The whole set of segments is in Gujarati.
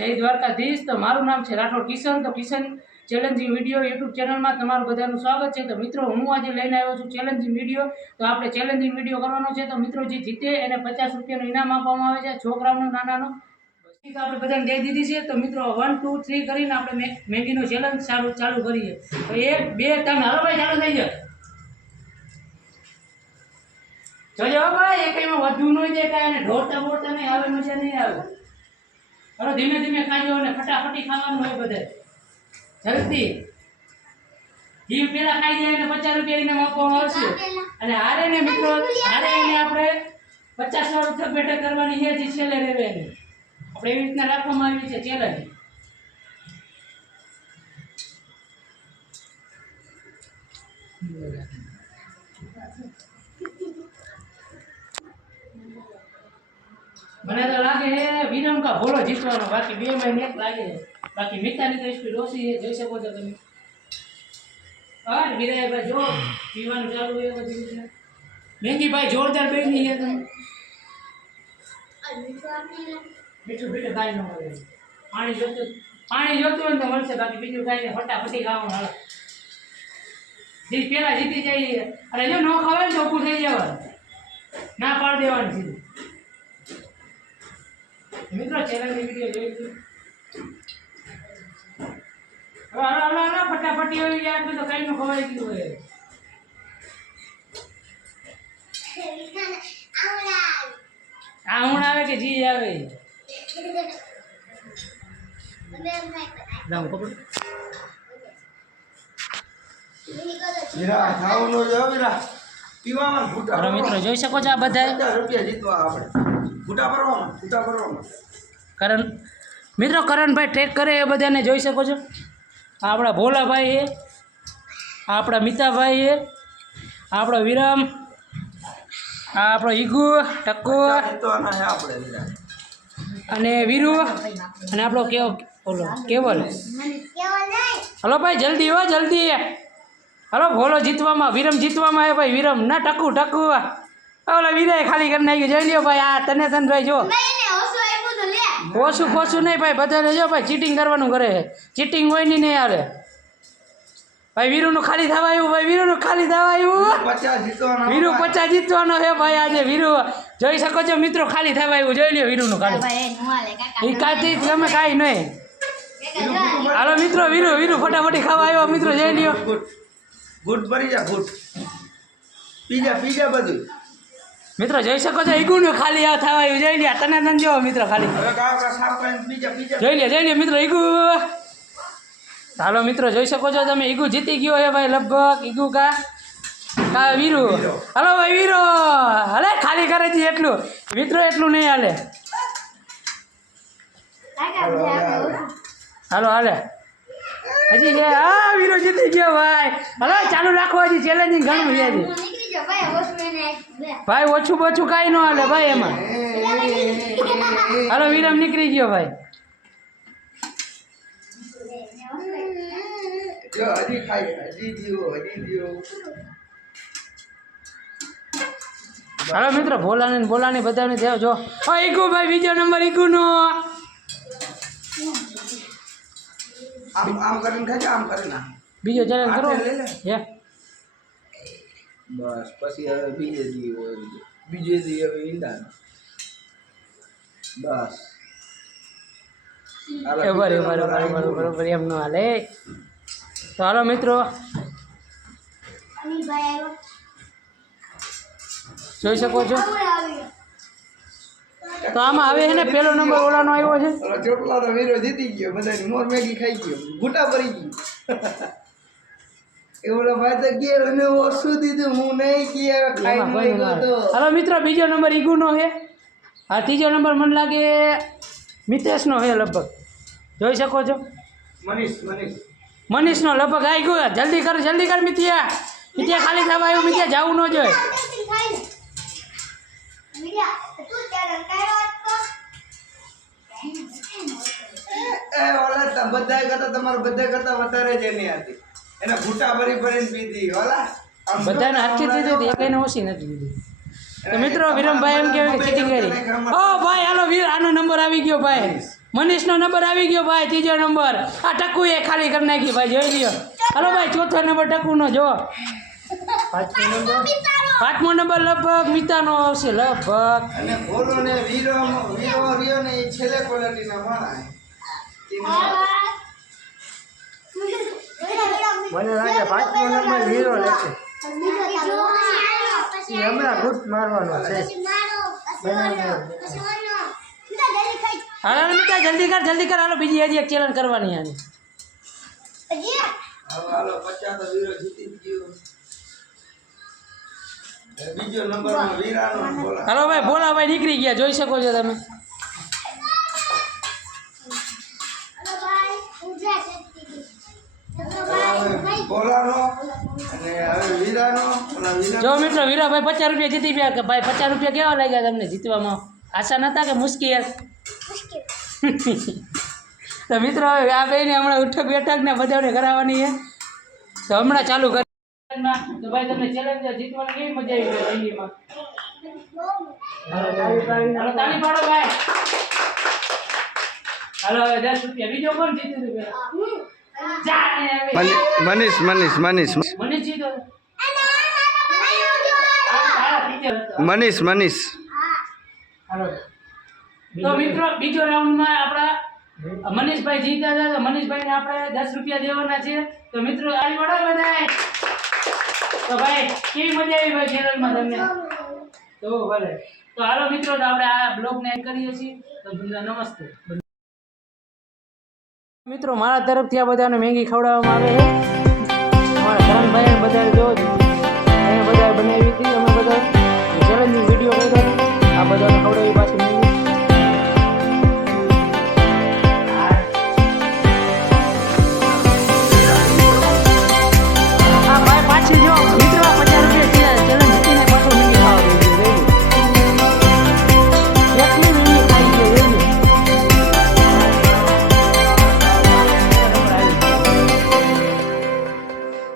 જય દ્વારકાધીશ। તો મારું નામ છે રાઠોડ કિશન। તો કિશન ચેલેન્જિંગ વિડીયો યુટ્યુબ ચેનલમાં તમારું બધાનું સ્વાગત છે। તો મિત્રો હું આજે લઈને આવ્યો છું ચેલેન્જિંગ વિડીયો। તો આપણે ચેલેન્જિંગ વિડીયો કરવાનો છે। તો મિત્રો જે જીતે એને 50 રૂપિયાનું ઇનામ આપવામાં આવે છે, છોકરાઓનું નાનાનો। તો આપણે બધાને દઈ દીધી છે। તો મિત્રો 1 2 3 કરીને આપણે મેગીનો ચેલેન્જ ચાલુ કરીએ। તો 1 2 3 હાલો ભાઈ, ચાલુ થઈ જાય। જોજો ભાઈ, એકઈમાં વધુ ન જાય કાંઈ, અને ઢોરતા બોરતા નહીં આવે, મજા નહીં આવે। હવે ધીમે ધીમે ખાજો અને ફટાફટી ખાવાનું હોય બધે, જલ્દી। જીવ પેલા ખાઈ જાય અને 50 રૂપિયા ઇનામ આપવામાં આવશે। અને હારે ને મિત્રો, હારે એને આપણે 50 વાર ઉઠક બેઠક કરવાની છે, જે છેલ્લે રહેવે એની આપણે એવી રીતના રાખવામાં આવી છે ચેલેન્જ। મને તો લાગે હે વિરમ કા ભોલો જીતવાનો, બાકી બે મહિને એક લાગે છે। બાકી મિતાની તો સ્પીડ ઓછી છે, જોઈ શકો છો તમે। હા વિરાયભાઈ જો પીવાનું ચાલુ છે બધી રીતે। મેંગીભાઈ જોરદાર બેની છે તમે। મીઠું પીઠું કાંઈ ન મળે, પાણી જોતું હોય ને તો મળશે, બાકી બીજું કાંઈ નહીં, ફટાફટી ખાવાનું હાલો। જે પેલા જીતી જઈએ, અરે જો ન ખાવે ને તો ઊભું થઈ જવાનું, ના પાડી દેવાની સીધું। મિત્રો ચેનલ ની વિડિયો જોઈ લો, હવે ફટાફટી હોય યાર, તો કઈ નો ખવાઈ ગયું હોય। આઉણ આવે કે જી આવે, લાવ ખબર વીરા ખાવાનો જો વીરા પીવામાં ફૂટા। મિત્રો જોઈ શકો છો આ બધા 50 રૂપિયા જીતવા આપણે ફૂટા ભરવામાં મિત્રો કરણભાઈ ટ્રેક કરે એ બધાને જોઈ શકો છો। આપણા ભોલાભાઈ છે, આપણા મિતાભાઈ છે, આપણો વિરમ, આપણો ઈગુ ટક્કો અને વીરુ અને આપણો કેવલ। હલો ભાઈ જલ્દી હો, જલ્દી હલો। ભોલો જીતવામાં, વિરમ જીતવામાં હે ભાઈ, વિરમ ના ટક્કુ ઓલા વીરાએ ખાલી કરી નાખ્યું, જોઈ લ્યો ભાઈ। આ તનેતનભાઈ જો ઓછું નહીં ભાઈ, બધાને જો ભાઈ ચીટિંગ કરવાનું કરે છે, ચીટિંગ હોય નહીં આવે ભાઈ। વીરુનું ખાલી થવા આવ્યું ભાઈ, વીરુનું ખાલી થવા આવ્યું, વીરુ 50 જીતવાનો છે ભાઈ આજે। વીરુ જોઈ શકો છો મિત્રો, ખાલી થવા આવ્યું, જોઈ લ્યો વીરુનું ખાલી, એ કાંઈ તમે કાંઈ નહીં હાલો મિત્રો। વીરુ ફટાફટી ખાવા આવ્યો મિત્રો, જોઈ લ્યો। ગુડ ભરી જા, ગુડ પીજા બધું મિત્રો જોઈ શકો છો, ઈગુનું ખાલી આ થવા આવ્યું, જોઈ લ્યો। તને જો મિત્રો ખાલી જોઈ લ્યો મિત્રો, ઈગુ હાલો મિત્રો જોઈ શકો છો તમે, ઈગુ જીતી ગયો હે ભાઈ લગભગ। ઈગુ કા વીરુ, હાલો ભાઈ વીરો હાલે, ખાલી કરે છે એટલું મિત્રો, એટલું નહીં હાલે, હાલો હાલે હજી છે। હા વીરો જીતી ગયો ભાઈ, હાલો ચાલુ રાખો, હજી ચેલેન્જિંગ ઘણું છે ભાઈ, ઓછું બચું કાંઈ ન હાલે ભાઈ એમાં। હાલો વિરમ નીકળી ગયો ભાઈ, હાલો મિત્રો બોલાની બધાને દેવ જો। ઈગુ ભાઈ બીજો નંબર ઈગુનો, આમ કરીને ખાજો, આમ કરીને બીજો ચેલેન્જ કરો હે બસ। પછી હવે બીજે દી હવે ઈંડા બસ બરાબર એમ ન હાલે। તો હાલો મિત્રો જોઈ શકો છો, તો આમાં હવે છે ને પેલો નંબર ઓલાનો આવ્યો છે, ચોટલા તો વીરો જીતી ગયો, બધા મોર મેગી ખાઈ ગયો, ગુટા ભરી ગયું એવડો ભાઈ તો ગયો અને ઓછું દીધું, હું નહીં ગયા ખાઈ ગયો તો। હાલો મિત્રો બીજો નંબર ઈગુનો છે, આ ત્રીજો નંબર મને લાગે મિતેશનો છે લગભગ, જોઈ શકો છો મનીષનો લગભગ આવી ગયો। જલ્દી કર મિતિયા ખાલી થવા આવ્યું, મિતિયા જવું ન જોઈએ। બધા કરતા વધારે જ એની હતી, એને ઘૂંટા ભરીને પીધી ઓલા બધાને હાથથી દીધી, એકને ઓછી નથી દીધી। તો મિત્રો વિરમભાઈ એમ કહેવાય કે ચીટિંગ કરી। ઓ ભાઈ હાલો વીર, આનો નંબર આવી ગયો ભાઈ, મનીષનો નંબર આવી ગયો ભાઈ, ત્રીજો નંબર. આ ટકુ એ ખાલી કરી નાખી ભાઈ, જોઈ લ્યો. હાલો ભાઈ, ચોથો નંબર ટકુનો જો. પાંચમો નંબર લગભગ મિતાનો આવશે લગભગ. અને ભોલો ને વીરો રહ્યો ને એ છેલ્લે ક્વોલિટીના માણા મને લાગે 5મો નંબર હીરો લેશે. એ હમણાં ગુટ મારવાનો છે. હાલો મિતા જલ્દી કર હાલો, બીજી હજી એક ચેલેન્જ કરવાની આની. હાલો 50 તો વીરો જીતી જ ગયો. બીજો નંબરમાં વીરાનો બોલા. હાલો ભાઈ, ભોલાભાઈ નીકળી ગયા, જોઈ શકો છો તમે. બોલાનો અને હવે વીરાનો અને વીરા જો મિત્રો, વીરાભાઈ 50 રૂપિયા જીતી ગયા કે ભાઈ 50 રૂપિયા કેવા લાગ્યા તમને જીતવામાં? આશા નતા કે મુશ્કેલ? તો મિત્રો હવે આ બેને હમણાં ઉઠક બેઠક ને બધાને કરાવવાની છે, તો હમણાં ચાલુ કરી. તો ભાઈ તમને ચેલેન્જ જીતવાની કેવી મજા આવી જિંદગીમાં? હાલો તાળી પાડો ભાઈ. હાલો હવે 10 રૂપિયા. બીજો કોણ જીત્યું હતું પેલા? મનીષ મનીષ જીતો. મનીષ હાલો તો મિત્રો બીજો રાઉન્ડમાં આપણા મનીષભાઈ જીત્યા હતા, તો મનીષભાઈને આપણે 10 રૂપિયા દેવાના છે. તો મિત્રો તાળી પાડો બધાય. તો ભાઈ કેવી મજા આવી ભાઈ ચેનલમાં તમને? તો ભલે. તો હાલો મિત્રો, તો આપણે આ બ્લોગને એન્ડ કરીએ છીએ. તો તમને નમસ્તે મિત્રો. મારા તરફથી આ બધાને મેગી ખવડાવવામાં આવે છે. અમારા કરણભાઈ બધા જો એને બધા બનાવી હતી, અમે બધા ચેલેન્જિંગ વિડીયો કર્યો આ બધાને ખવડાવી પાછી મેગી. હા ભાઈ પાછી જો મિત્રો 50 રૂપિયા ચેલેન્જ જીતીને પાછો મેગી ખાવા દે. એટલી મેગી ખાઈ ગઈ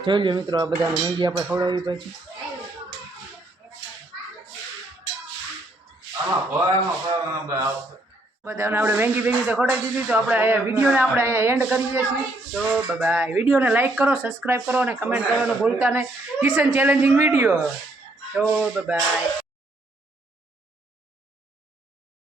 જોઈ લો મિત્રો, આ બધાને મેગી આપણે ખવડાવી પછી. બધાને આપણે મેગી તો ખવડાવી દીધી. તો આપણે અહીંયા વિડીયોને આપણે અહીંયા એન્ડ કરીએ છીએ. તો બાય. વિડીયોને લાઈક કરો, સબસ્ક્રાઈબ કરો અને કમેન્ટ કરવાનું ભૂલતા નહીં. Kishan challenging video. તો બાય.